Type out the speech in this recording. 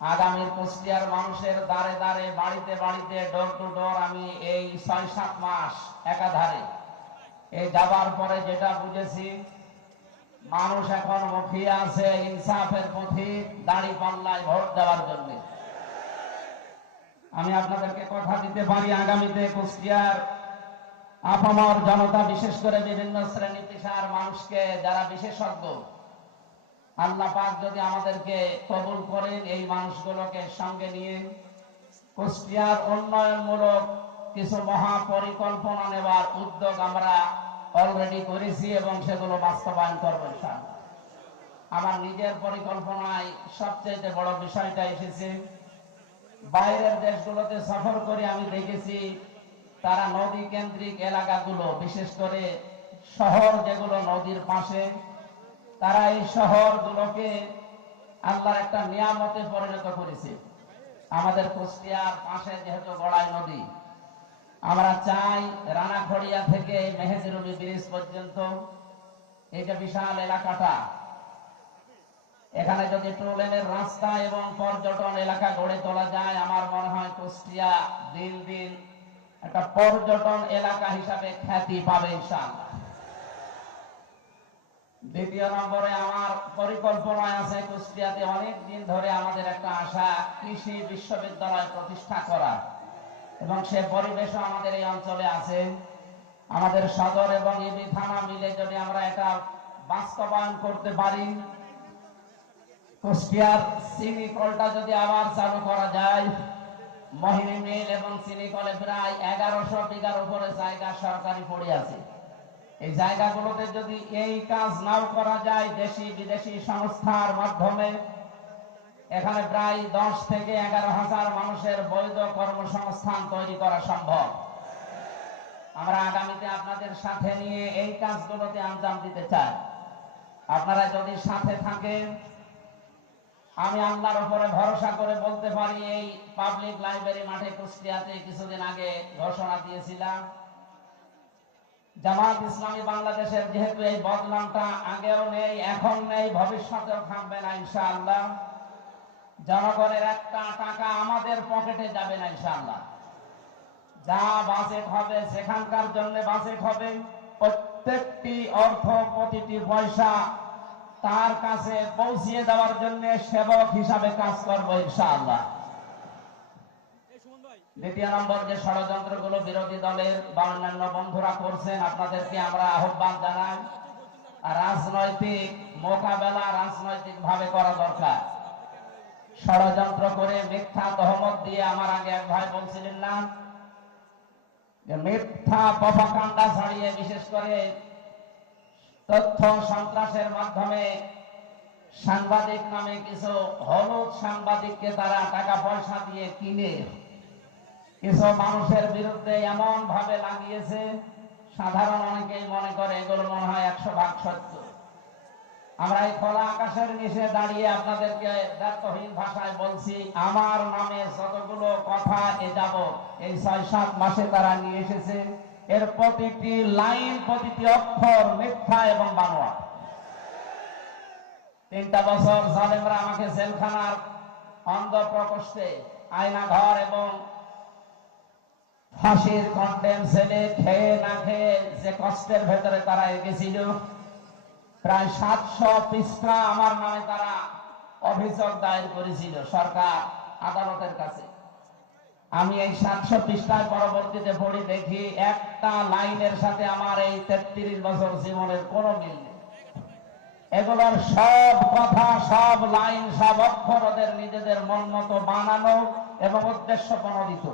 আগামীর কুষ্টিয়ার মানুষের দ্বারে দ্বারে বাড়িতে বাড়িতে ডোর টু ডোর আমি এই ৬-৭ মাস একাধারে এই যাবার পরে যেটা বুঝেছি, মানুষ এখন মুখিয়ে আছে ইনসাফের পথিক দাড়ি পাল্লায় ভোট দেওয়ার জন্য। আমি আপনাদেরকে কথা দিতে পারি, আগামীতে কুষ্টিয়ার আপামর জনতা, বিশেষ করে বিভিন্ন শ্রেণী পেশার মানুষকে, যারা বিশেষজ্ঞ, আল্লাহ পাক যদি আমাদেরকে কবুল করেন, এই মানুষগুলোকে সঙ্গে নিয়ে কুষ্টিয়ার উন্নয়নমূলক কিছু মহাপরিকল্পনা নেওয়ার উদ্যোগ আমরা অলরেডি করেছি এবং সেগুলো বাস্তবায়ন করবো ইনশাআল্লাহ। আমার নিজের পরিকল্পনায় সবচেয়ে বড় বিষয়টা এসেছে, বাইরের দেশগুলোতে সফর করে আমি দেখেছি তারা নদী কেন্দ্রিক এলাকাগুলো, বিশেষ করে শহর যেগুলো নদীর পাশে, তারা এই শহরগুলোকে আল্লাহর একটা নিয়ামতে পরিণত করেছে। আমাদের কুষ্টিয়ার পাশে যেহেতু গড়াই নদী, আমরা চাই রানাখড়িয়া থেকে মেহেদিরুবি ব্রিজ পর্যন্ত এইটা বিশাল এলাকাটা, এখানে যদি টু লেনের রাস্তা এবং পর্যটন এলাকা গড়ে তোলা যায়, আমার মনে হয় কুষ্টিয়া দিন দিন একটা পর্যটন এলাকা হিসাবে খ্যাতি পাবে ইনশাআল্লাহ। দ্বিতীয় নম্বরে আমার পরিকল্পনায় আছে কুষ্টিয়াতে অনেক দিন ধরে আমাদের একটা আশা, কৃষি বিশ্ববিদ্যালয় প্রতিষ্ঠা করা, এবং সে পরিবেশও আমাদের এই অঞ্চলে আছে। আমাদের সদর এবং ইবি থানা মিলে যদি আমরা এটা বাস্তবায়ন করতে পারি, কুষ্টিয়ার চিনি কলটা যদি আবার চালু করা যায়, মহিনী মিল এবং চিনি কলে প্রায় 1100 বিঘার উপরে জায়গা সরকারি পড়ে আছে। এই জায়গাগুলোতে যদি এই কাজ নাও করা যায়, দেশি বিদেশি সংস্থার মাধ্যমে এখানে প্রায় 10 থেকে 11,000 মানুষের বৈধ কর্মসংস্থান তৈরি করা সম্ভব। আমরা আগামীতে আপনাদের সাথে নিয়ে এই কাজগুলোতে আঞ্জাম দিতে চাই। আপনারা যদি সাথে থাকেন, আমি আল্লাহর উপরে ভরসা করে বলতে পারি, এই পাবলিক লাইব্রেরি মাঠে কুষ্টিয়াতে কিছুদিন আগে ঘোষণা দিয়েছিলাম, জামাত ইসলামী বাংলাদেশের যেহেতু এই বদনামটা আগেও নেই, এখন নেই, ভবিষ্যতেও থাকবে না ইনশাআল্লাহ, জনগণের একটা টাকা আমাদের পকেটে যাবে না ইনশাআল্লাহ। যা বাজেট হবে সেখানকার জন্য বাজেট হবে, প্রত্যেকটি অর্থ, প্রতিটি পয়সা তার কাছে পৌঁছিয়ে দেওয়ার জন্য সেবক হিসাবে কাজ করবো ইনশাআল্লাহ। দ্বিতীয় নম্বর, যে ষড়যন্ত্রগুলো বিরোধী দলের বা অন্যান্য বন্ধুরা করছেন, আপনাদেরকে আমরা আহ্বান জানাই, রাজনৈতিক মোকাবেলা রাজনৈতিক ভাবে করা দরকার। ষড়যন্ত্র করে মিথ্যা তহমত দিয়ে, আমার আগে এক ভাই বলছিলেন না, যে মিথ্যা প্রপাগান্ডা ছড়িয়ে, বিশেষ করে তথ্য সন্ত্রাসের মাধ্যমে সাংবাদিক নামে কিছু হলুদ সাংবাদিককে তারা টাকা পয়সা দিয়ে কিনে কিছু মানুষের বিরুদ্ধে এমন ভাবে লাগিয়েছে, সাধারণ অনেকেই মনে করে এগুলো মনে হয় 100% সত্য। আমরা এই খোলা আকাশের নিচে দাঁড়িয়ে আপনাদেরকে দায়িত্বহীন ভাষায় বলছি, আমার নামে যতগুলো কথা এ যাব এই 6-7 মাসে তারা নিয়ে এসেছে, এর প্রতিটি লাইন, প্রতিটি অক্ষর মিথ্যা এবং বানোয়া। 3টা বছর জালেমরা আমাকে জেলখানার অন্ধ প্রকোষ্ঠে, আয়না ঘর এবং ফাঁসির কন্ডেম সেলে খেয়ে না খেয়ে যে কষ্টের ভেতরে তারা এগেছিল, প্রায় 700 পৃষ্ঠা আমার নামে তারা অভিযোগ দায়ের করেছিল সরকার আদালতের কাছে। আমি এই 700 পৃষ্ঠায় পরবর্তীতে পড়ি, দেখি একটা লাইনের সাথে আমার এই 33 বছর জীবনের কোনো মিল নেই। এগুলোর সব কথা, সব লাইন, সব অক্ষর ওদের নিজেদের মন মতো বানানো এবং উদ্দেশ্য প্রণোদিত।